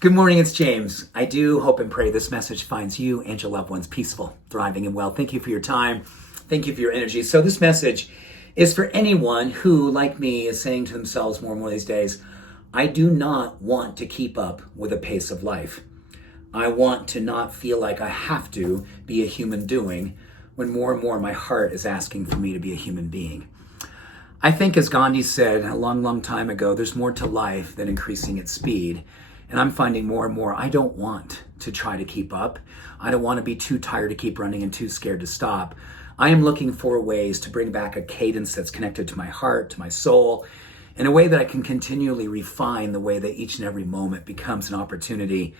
Good morning, it's James. I do hope and pray this message finds you and your loved ones peaceful, thriving, and well. Thank you for your time. Thank you for your energy. So this message is for anyone who, like me, is saying to themselves more and more these days, I do not want to keep up with the pace of life. I want to not feel like I have to be a human doing when more and more my heart is asking for me to be a human being. I think, as Gandhi said a long, long time ago, there's more to life than increasing its speed. And I'm finding more and more, I don't want to try to keep up. I don't want to be too tired to keep running and too scared to stop. I am looking for ways to bring back a cadence that's connected to my heart, to my soul, in a way that I can continually refine the way that each and every moment becomes an opportunity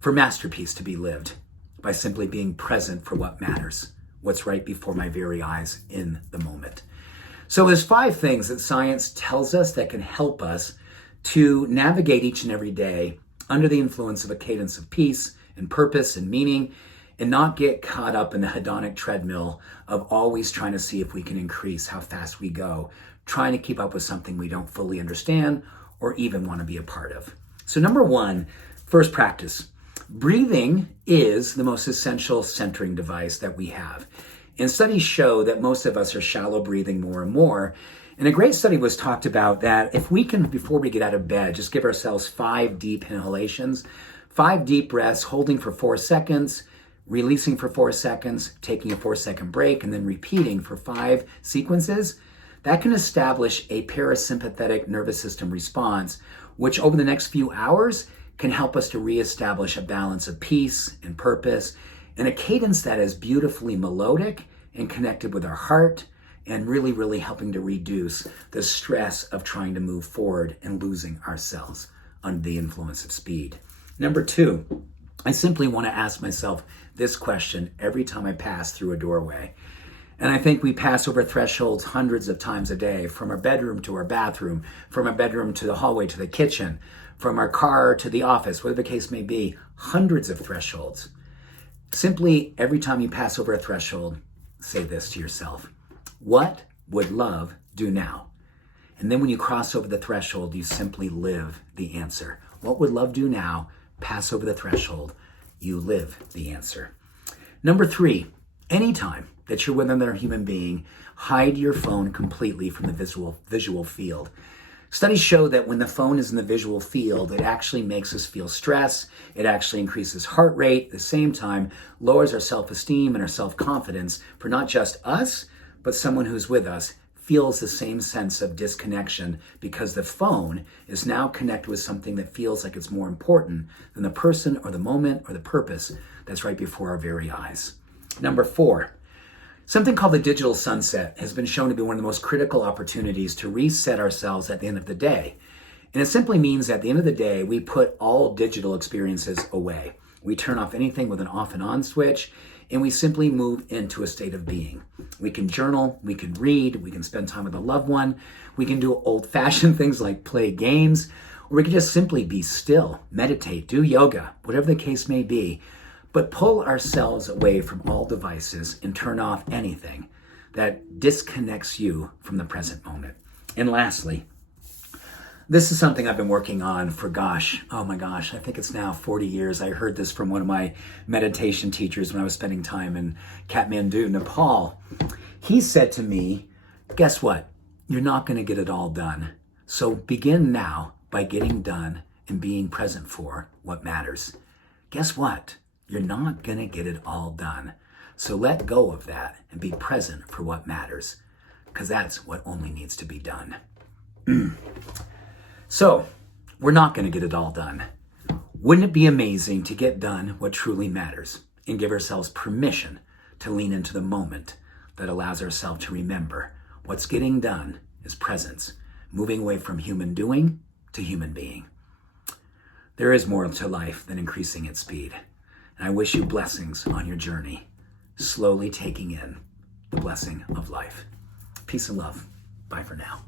for masterpiece to be lived by simply being present for what matters, what's right before my very eyes in the moment. So there's 5 things that science tells us that can help us to navigate each and every day under the influence of a cadence of peace and purpose and meaning, and not get caught up in the hedonic treadmill of always trying to see if we can increase how fast we go, trying to keep up with something we don't fully understand or even want to be a part of. So number 1, first practice. Breathing is the most essential centering device that we have. And studies show that most of us are shallow breathing more and more. And a great study was talked about that if we can, before we get out of bed, just give ourselves 5 deep inhalations, 5 deep breaths, holding for 4 seconds, releasing for 4 seconds, taking a 4-second break, and then repeating for 5 sequences, that can establish a parasympathetic nervous system response, which over the next few hours can help us to reestablish a balance of peace and purpose and a cadence that is beautifully melodic and connected with our heart, and really, really helping to reduce the stress of trying to move forward and losing ourselves under the influence of speed. Number 2, I simply want to ask myself this question every time I pass through a doorway. And I think we pass over thresholds hundreds of times a day, from our bedroom to our bathroom, from our bedroom to the hallway to the kitchen, from our car to the office, whatever the case may be, hundreds of thresholds. Simply, every time you pass over a threshold, say this to yourself: what would love do now? And then when you cross over the threshold, you simply live the answer. What would love do now? Pass over the threshold. You live the answer. Number 3, anytime that you're with another human being, hide your phone completely from the visual field. Studies show that when the phone is in the visual field, it actually makes us feel stress. It actually increases heart rate. At the same time, lowers our self-esteem and our self-confidence for not just us, but someone who's with us feels the same sense of disconnection because the phone is now connected with something that feels like it's more important than the person or the moment or the purpose that's right before our very eyes. Number 4, something called the digital sunset has been shown to be one of the most critical opportunities to reset ourselves at the end of the day. And it simply means that at the end of the day, we put all digital experiences away. We turn off anything with an off and on switch, and we simply move into a state of being. We can journal, we can read, we can spend time with a loved one, we can do old-fashioned things like play games, or we can just simply be still, meditate, do yoga, whatever the case may be, but pull ourselves away from all devices and turn off anything that disconnects you from the present moment. And lastly, this is something I've been working on for, I think it's now 40 years. I heard this from one of my meditation teachers when I was spending time in Kathmandu, Nepal. He said to me, guess what? You're not going to get it all done. So begin now by getting done and being present for what matters. Guess what? You're not going to get it all done. So let go of that and be present for what matters, because that's what only needs to be done. So, we're not going to get it all done. Wouldn't it be amazing to get done what truly matters and give ourselves permission to lean into the moment that allows ourselves to remember what's getting done is presence, moving away from human doing to human being. There is more to life than increasing its speed. And I wish you blessings on your journey, slowly taking in the blessing of life. Peace and love. Bye for now.